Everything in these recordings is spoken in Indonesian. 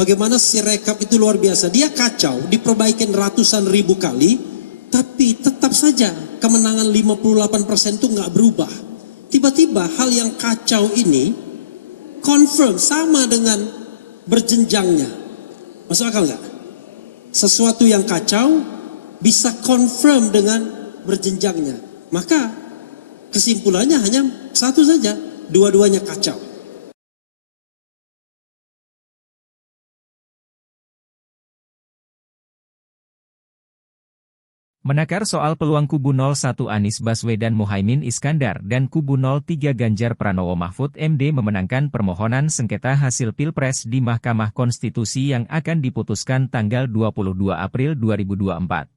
bagaimana Sirekap itu luar biasa. Dia kacau, diperbaikin ratusan ribu kali, tapi tetap saja kemenangan 58% itu nggak berubah. Tiba-tiba hal yang kacau ini confirm sama dengan berjenjangnya. Masuk akal nggak? Sesuatu yang kacau bisa confirm dengan berjenjangnya. Maka kesimpulannya hanya satu saja, dua-duanya kacau. Menakar soal peluang kubu 01 Anies Baswedan Muhaimin Iskandar dan kubu 03 Ganjar Pranowo Mahfud MD memenangkan permohonan sengketa hasil Pilpres di Mahkamah Konstitusi yang akan diputuskan tanggal 22 April 2024.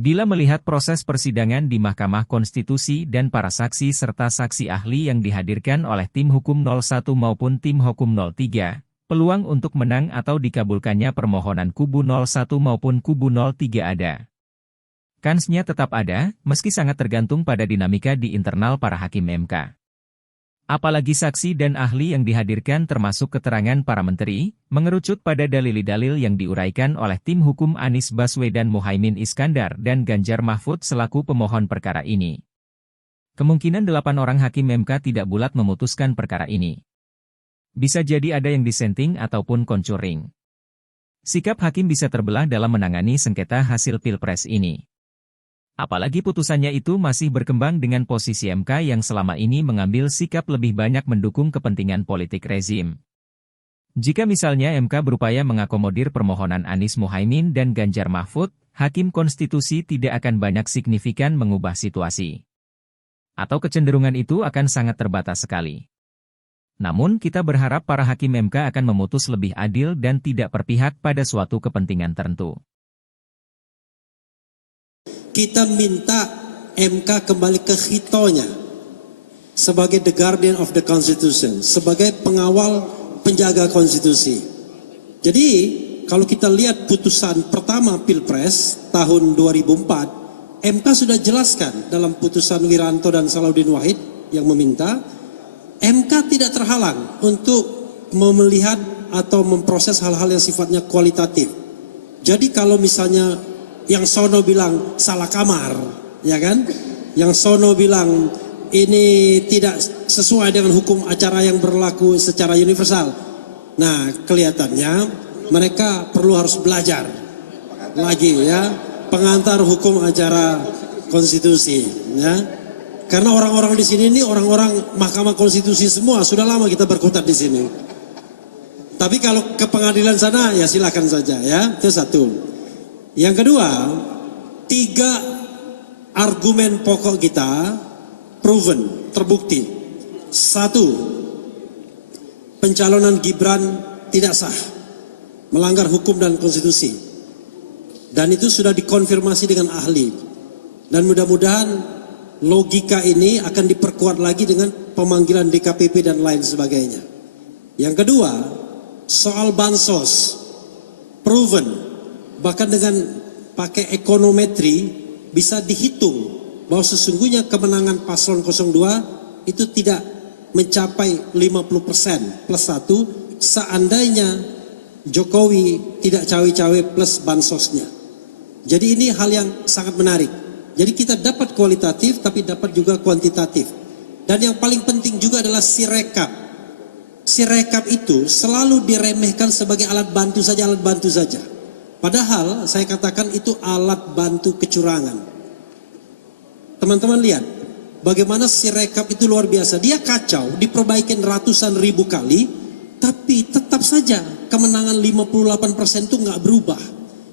Bila melihat proses persidangan di Mahkamah Konstitusi dan para saksi serta saksi ahli yang dihadirkan oleh tim hukum 01 maupun tim hukum 03, peluang untuk menang atau dikabulkannya permohonan kubu 01 maupun kubu 03 ada. Kansnya tetap ada, meski sangat tergantung pada dinamika di internal para hakim MK. Apalagi saksi dan ahli yang dihadirkan termasuk keterangan para menteri, mengerucut pada dalil-dalil yang diuraikan oleh tim hukum Anies Baswedan Muhaimin Iskandar dan Ganjar Mahfud selaku pemohon perkara ini. Kemungkinan 8 orang hakim MK tidak bulat memutuskan perkara ini. Bisa jadi ada yang dissenting ataupun concurring. Sikap hakim bisa terbelah dalam menangani sengketa hasil Pilpres ini. Apalagi putusannya itu masih berkembang dengan posisi MK yang selama ini mengambil sikap lebih banyak mendukung kepentingan politik rezim. Jika misalnya MK berupaya mengakomodir permohonan Anies Muhaimin dan Ganjar Mahfud, Hakim Konstitusi tidak akan banyak signifikan mengubah situasi. Atau kecenderungan itu akan sangat terbatas sekali. Namun kita berharap para hakim MK akan memutus lebih adil dan tidak berpihak pada suatu kepentingan tertentu. Kita minta MK kembali ke hitonya sebagai the guardian of the constitution, sebagai pengawal penjaga konstitusi. Jadi kalau kita lihat putusan pertama Pilpres tahun 2004, MK sudah jelaskan dalam putusan Wiranto dan Salahuddin Wahid yang meminta MK tidak terhalang untuk melihat atau memproses hal-hal yang sifatnya kualitatif. Jadi kalau misalnya yang sono bilang salah kamar, ya kan? Yang sono bilang ini tidak sesuai dengan hukum acara yang berlaku secara universal. Nah, kelihatannya mereka perlu harus belajar lagi ya, pengantar hukum acara konstitusi, ya. Karena orang-orang di sini ini orang-orang Mahkamah Konstitusi semua, sudah lama kita berkutat di sini. Tapi kalau ke pengadilan sana ya silakan saja ya, itu satu. Yang kedua, 3 argumen pokok kita proven, terbukti. 1, pencalonan Gibran tidak sah, melanggar hukum dan konstitusi. Dan itu sudah dikonfirmasi dengan ahli. Dan mudah-mudahan logika ini akan diperkuat lagi dengan pemanggilan DKPP dan lain sebagainya. Yang kedua, soal bansos, proven. Bahkan dengan pakai ekonometri bisa dihitung bahwa sesungguhnya kemenangan paslon 02 itu tidak mencapai 50% plus 1 seandainya Jokowi tidak cawe-cawe plus bansosnya. Jadi ini hal yang sangat menarik. Jadi kita dapat kualitatif tapi dapat juga kuantitatif. Dan yang paling penting juga adalah Sirekap. Sirekap itu selalu diremehkan sebagai alat bantu saja, alat bantu saja. Padahal saya katakan itu alat bantu kecurangan. Teman-teman lihat bagaimana Sirekap itu luar biasa. Dia kacau, diperbaikin ratusan ribu kali, tapi tetap saja kemenangan 58% itu nggak berubah.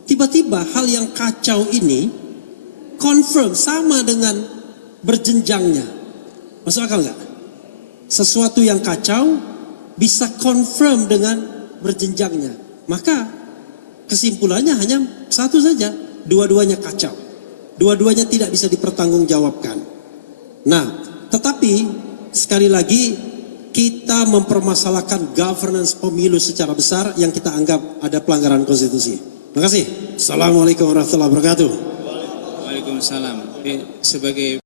Tiba-tiba hal yang kacau ini confirm sama dengan berjenjangnya. Masuk akal nggak? Sesuatu yang kacau bisa confirm dengan berjenjangnya. Maka kesimpulannya hanya satu saja, dua-duanya kacau. Dua-duanya tidak bisa dipertanggungjawabkan. Nah, tetapi sekali lagi kita mempermasalahkan governance pemilu secara besar yang kita anggap ada pelanggaran konstitusi. Terima kasih. Assalamualaikum warahmatullahi wabarakatuh. Waalaikumsalam. Sebagai